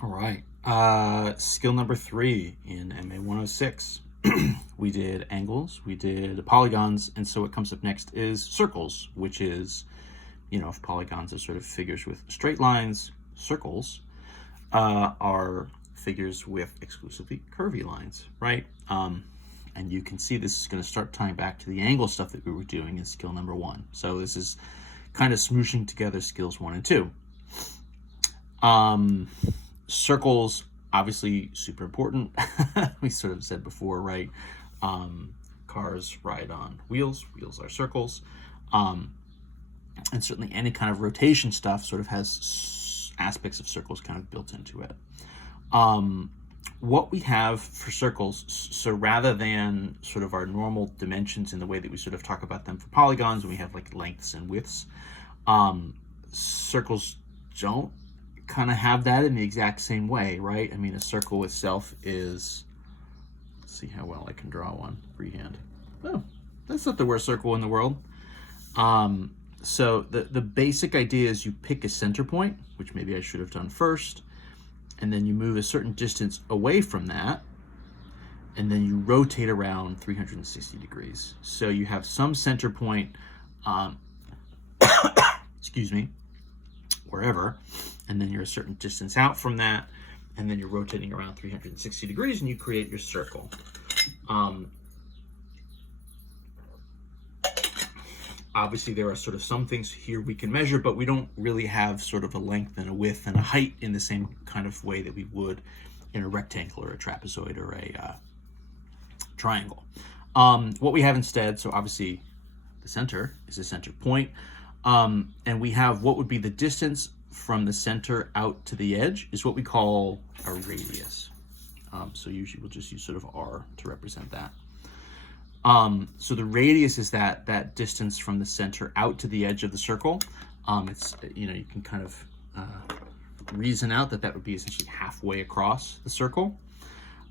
All right. Skill number 3 in MA 106. We did angles, we did polygons, and so what comes up next is circles, which is, if polygons are sort of figures with straight lines, circles are figures with exclusively curvy lines, right? And you can see this is going to start tying back to the angle stuff that we were doing in skill number 1. So this is kind of smooshing together skills 1 and 2. Circles, obviously super important. We sort of said before, right? Cars ride on wheels, wheels are circles. And certainly any kind of rotation stuff sort of has aspects of circles kind of built into it. What we have for circles, so rather than sort of our normal dimensions in the way that we sort of talk about them for polygons, and we have like lengths and widths, circles don't kind of have that in the exact same way, right? I mean, a circle itself is, let's see how well I can draw one freehand. Oh, that's not the worst circle in the world. So the basic idea is you pick a center point, which maybe I should have done first, and then you move a certain distance away from that, and then you rotate around 360 degrees. So you have some center point, excuse me, wherever, and then you're a certain distance out from that, and then you're rotating around 360 degrees, and you create your circle. Obviously, there are sort of some things here we can measure, but we don't really have sort of a length and a width and a height in the same kind of way that we would in a rectangle or a trapezoid or a triangle. What we have instead, so obviously the center is a center point, and we have what would be the distance from the center out to the edge is what we call a radius. So usually we'll just use sort of R to represent that. So the radius is that distance from the center out to the edge of the circle. It's, you can kind of reason out that would be essentially halfway across the circle.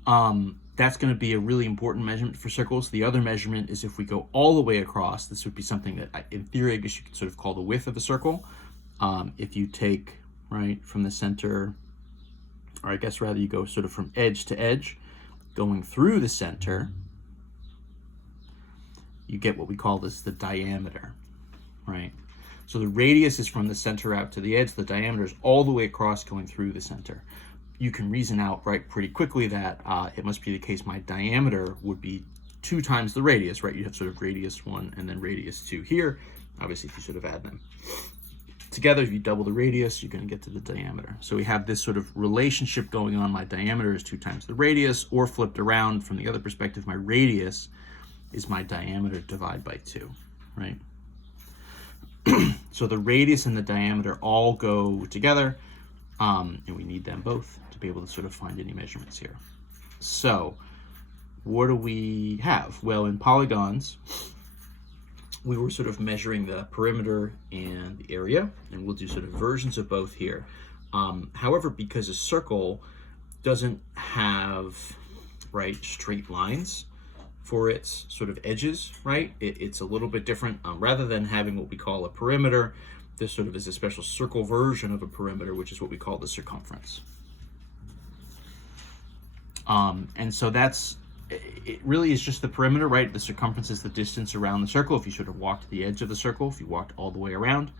That's going to be a really important measurement for circles. The other measurement is if we go all the way across. This would be something that, in theory, I guess you could sort of call the width of a circle. If you take, right, from the center, or I guess rather you go sort of from edge to edge, going through the center, you get what we call this the diameter, right? So the radius is from the center out to the edge. The diameter is all the way across going through the center. You can reason out, right, pretty quickly that it must be the case my diameter would be 2 times the radius, right? You have sort of radius 1 and then radius 2 here. Obviously, if you sort of add them together, if you double the radius, you're going to get to the diameter. So we have this sort of relationship going on. My diameter is 2 times the radius, or flipped around from the other perspective, my radius is my diameter divided by 2, right? So the radius and the diameter all go together, and we need them both to be able to sort of find any measurements here. So what do we have? Well, in polygons, we were sort of measuring the perimeter and the area, and we'll do sort of versions of both here. However, because a circle doesn't have, right, straight lines for its sort of edges, right? It's a little bit different. Rather than having what we call a perimeter, this sort of is a special circle version of a perimeter, which is what we call the circumference. And so it really is just the perimeter, right? The circumference is the distance around the circle. If you sort of walked the edge of the circle, if you walked all the way around,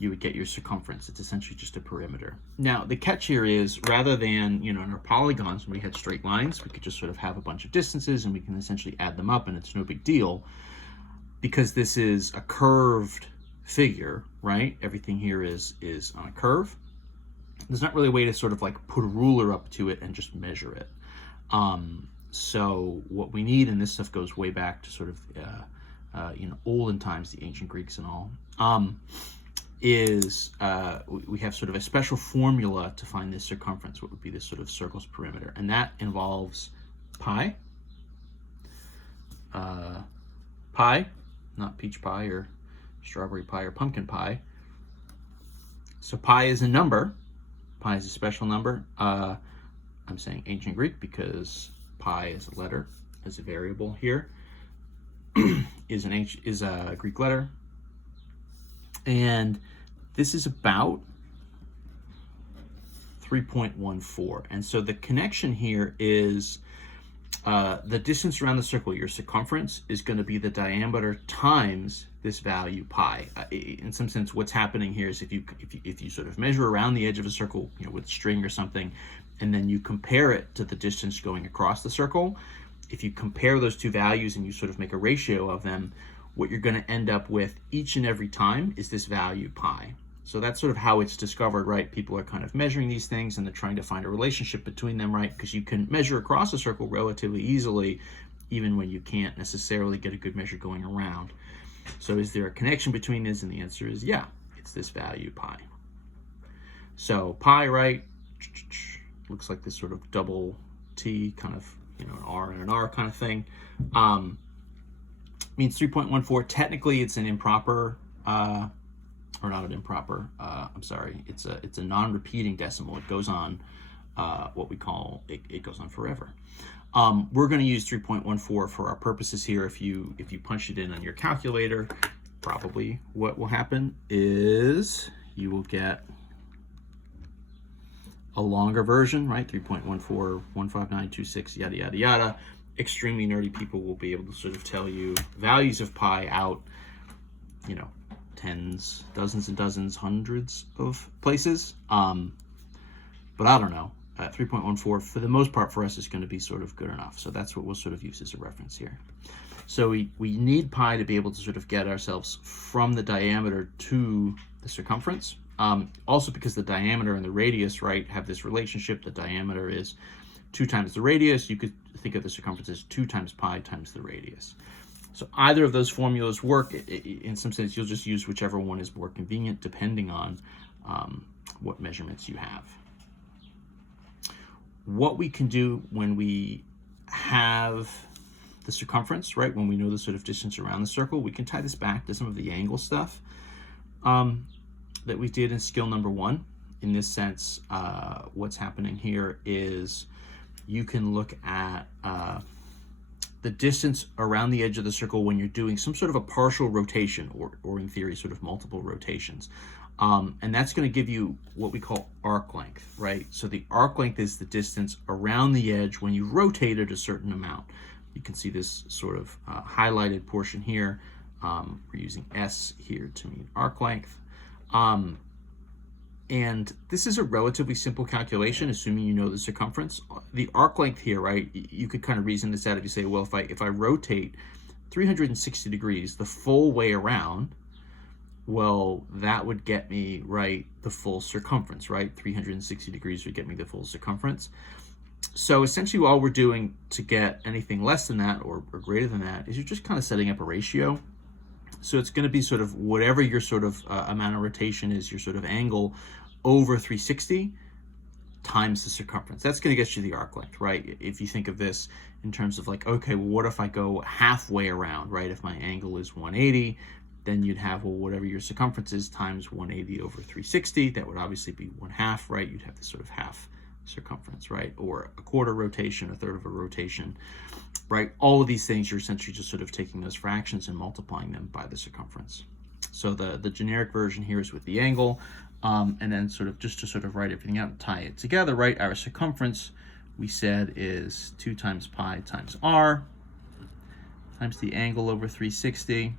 you would get your circumference. It's essentially just a perimeter. Now, the catch here is, rather than, in our polygons, when we had straight lines, we could just sort of have a bunch of distances and we can essentially add them up and it's no big deal. Because this is a curved figure, right? Everything here is on a curve. There's not really a way to sort of like put a ruler up to it and just measure it. So what we need, and this stuff goes way back to sort of, olden times, the ancient Greeks and all, is we have sort of a special formula to find this circumference, what would be this sort of circle's perimeter. And that involves pi, not peach pie or strawberry pie or pumpkin pie. So pi is a number. Pi is a special number. I'm saying ancient Greek because pi is a letter, as a variable here, is a Greek letter. And this is about 3.14. And so the connection here is the distance around the circle, your circumference, is going to be the diameter times this value pi. In some sense, what's happening here is if you sort of measure around the edge of a circle, with string or something, and then you compare it to the distance going across the circle, if you compare those two values and you sort of make a ratio of them, what you're going to end up with each and every time is this value pi. So that's sort of how it's discovered, right? People are kind of measuring these things and they're trying to find a relationship between them, right? Because you can measure across a circle relatively easily, even when you can't necessarily get a good measure going around. So is there a connection between this? And the answer is yeah, it's this value pi. So pi, right, looks like this sort of double T kind of, an R and an R kind of thing. Means 3.14. Technically, it's an improper, or not an improper, I'm sorry, it's a non-repeating decimal. It goes on what we call, it goes on forever. We're going to use 3.14 for our purposes here. If you punch it in on your calculator, probably what will happen is you will get a longer version, right? 3.14, 15926, yada, yada, yada. Extremely nerdy people will be able to sort of tell you values of pi out, tens, dozens and dozens, hundreds of places. But I don't know. 3.14 for the most part for us is going to be sort of good enough. So that's what we'll sort of use as a reference here. So we need pi to be able to sort of get ourselves from the diameter to the circumference. Also because the diameter and the radius, right, have this relationship. The diameter is 2 times the radius. You could think of the circumference as 2 times pi times the radius. So either of those formulas work. In some sense, you'll just use whichever one is more convenient depending on what measurements you have. What we can do when we have the circumference, right, when we know the sort of distance around the circle, we can tie this back to some of the angle stuff that we did in skill number 1. In this sense, what's happening here is you can look at the distance around the edge of the circle when you're doing some sort of a partial rotation or in theory, sort of multiple rotations. And that's going to give you what we call arc length, right? So the arc length is the distance around the edge when you rotate it a certain amount. You can see this sort of highlighted portion here. We're using S here to mean arc length. And this is a relatively simple calculation, assuming you know the circumference. The arc length here, right, you could kind of reason this out if you say, well, if I rotate 360 degrees the full way around, well, that would get me, right, the full circumference, right? 360 degrees would get me the full circumference. So essentially all we're doing to get anything less than that or greater than that is you're just kind of setting up a ratio. So it's going to be sort of whatever your sort of amount of rotation is, your sort of angle over 360 times the circumference. That's going to get you the arc length, right? If you think of this in terms of like, okay, well, what if I go halfway around, right? If my angle is 180, then you'd have, well, whatever your circumference is times 180 over 360. That would obviously be 1/2, right? You'd have this sort of half circumference, right? Or a quarter rotation, a third of a rotation, right? All of these things, you're essentially just sort of taking those fractions and multiplying them by the circumference. So the generic version here is with the angle, and then sort of just to sort of write everything out and tie it together, right? Our circumference, we said, is 2 times pi times r times the angle over 360.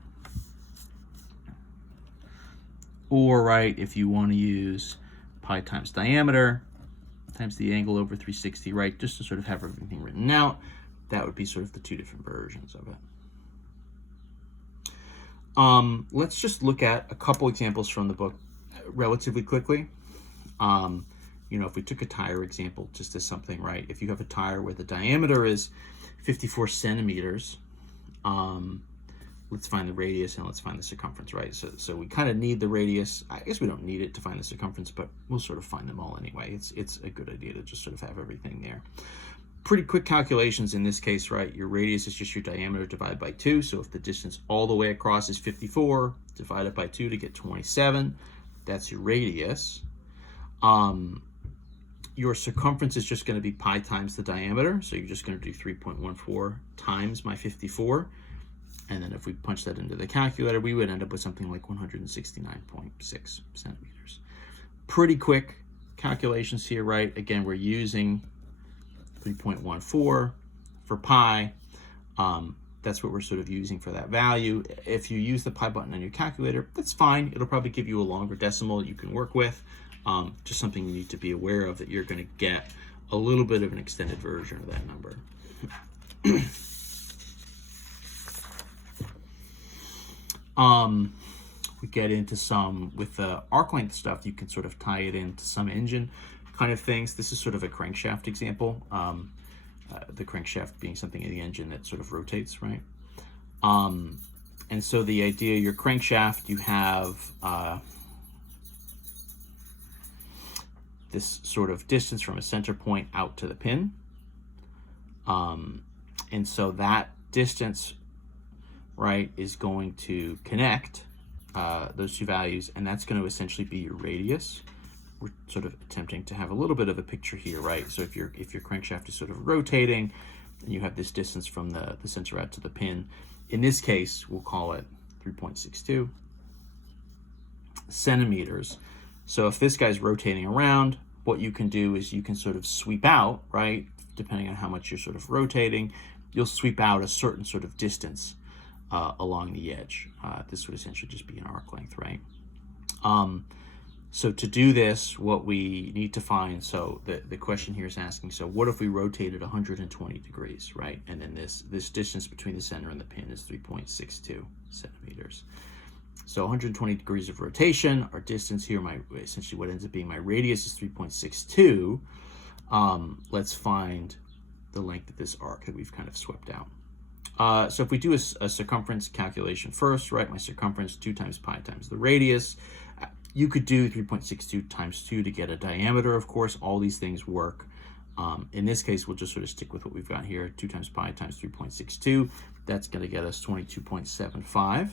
Or, right, if you want to use pi times diameter times the angle over 360, right, just to sort of have everything written out, that would be sort of the 2 different versions of it. Let's just look at a couple examples from the book relatively quickly. If we took a tire example just as something, right, if you have a tire where the diameter is 54 centimeters, let's find the radius and let's find the circumference, right? So we kind of need the radius. I guess we don't need it to find the circumference, but we'll sort of find them all anyway. It's a good idea to just sort of have everything there. Pretty quick calculations in this case, right? Your radius is just your diameter divided by 2. So if the distance all the way across is 54, divide it by 2 to get 27. That's your radius. Your circumference is just going to be pi times the diameter. So you're just going to do 3.14 times my 54. And then if we punch that into the calculator, we would end up with something like 169.6 centimeters. Pretty quick calculations here, right? Again, we're using 3.14 for pi. That's what we're sort of using for that value. If you use the pi button on your calculator, that's fine. It'll probably give you a longer decimal you can work with. Just something you need to be aware of, that you're going to get a little bit of an extended version of that number. We get into some, with the arc length stuff, you can sort of tie it into some engine kind of things. This is sort of a crankshaft example. The crankshaft being something in the engine that sort of rotates, right? And so the idea, your crankshaft, you have this sort of distance from a center point out to the pin. And so that distance, right, is going to connect those two values, and that's going to essentially be your radius. We're sort of attempting to have a little bit of a picture here, right? So if your crankshaft is sort of rotating, and you have this distance from the center out to the pin, in this case, we'll call it 3.62 centimeters. So if this guy's rotating around, what you can do is you can sort of sweep out, right? Depending on how much you're sort of rotating, you'll sweep out a certain sort of distance along the edge. This would essentially just be an arc length, right? So to do this, what we need to find, so the question here is asking, so what if we rotated 120 degrees, right? And then this distance between the center and the pin is 3.62 centimeters. So 120 degrees of rotation, our distance here, essentially what ends up being my radius is 3.62. Let's find the length of this arc that we've kind of swept out. So if we do a circumference calculation first, right, my circumference 2 times pi times the radius, you could do 3.62 times 2 to get a diameter, of course. All these things work. In this case, we'll just sort of stick with what we've got here, 2 times pi times 3.62. That's going to get us 22.75.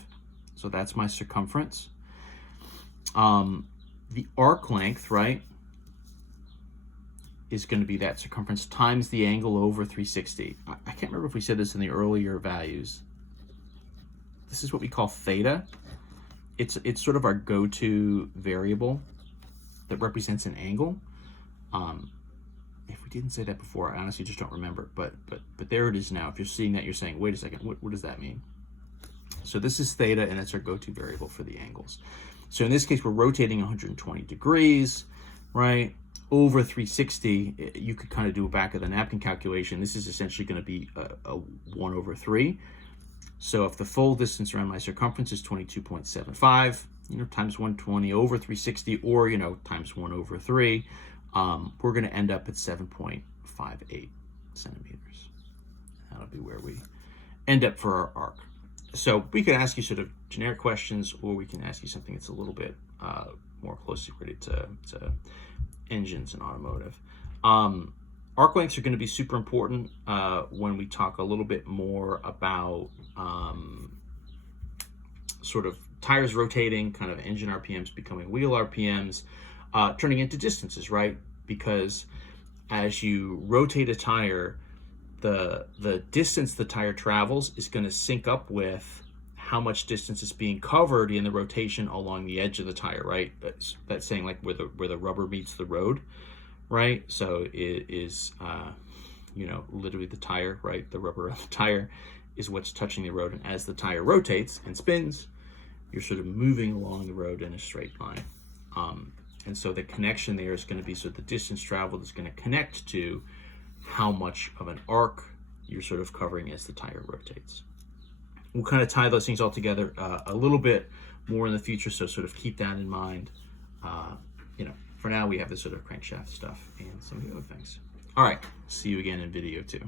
So that's my circumference. The arc length, right, is going to be that circumference times the angle over 360. I can't remember if we said this in the earlier values. This is what we call theta. It's sort of our go-to variable that represents an angle. If we didn't say that before, I honestly just don't remember. But there it is now. If you're seeing that, you're saying, wait a second, what does that mean? So this is theta, and it's our go-to variable for the angles. So in this case, we're rotating 120 degrees, right? Over 360, you could kind of do a back of the napkin calculation. This is essentially going to be a 1 over 3. So if the full distance around my circumference is 22.75, times 120 over 360, or, times 1 over 3, we're going to end up at 7.58 centimeters. That'll be where we end up for our arc. So we could ask you sort of generic questions, or we can ask you something that's a little bit more closely related to engines and automotive. Arc lengths are going to be super important when we talk a little bit more about sort of tires rotating, kind of engine RPMs becoming wheel RPMs, turning into distances, right? Because as you rotate a tire, the distance the tire travels is going to sync up with how much distance is being covered in the rotation along the edge of the tire, right? That's saying like where the rubber meets the road, right? So it is, literally the tire, right? The rubber on the tire is what's touching the road. And as the tire rotates and spins, you're sort of moving along the road in a straight line. And so the connection there is going to be, so the distance traveled is going to connect to how much of an arc you're sort of covering as the tire rotates. We'll kind of tie those things all together a little bit more in the future, so sort of keep that in mind. For now, we have this sort of crankshaft stuff and some of the other things. All right, see you again in video 2.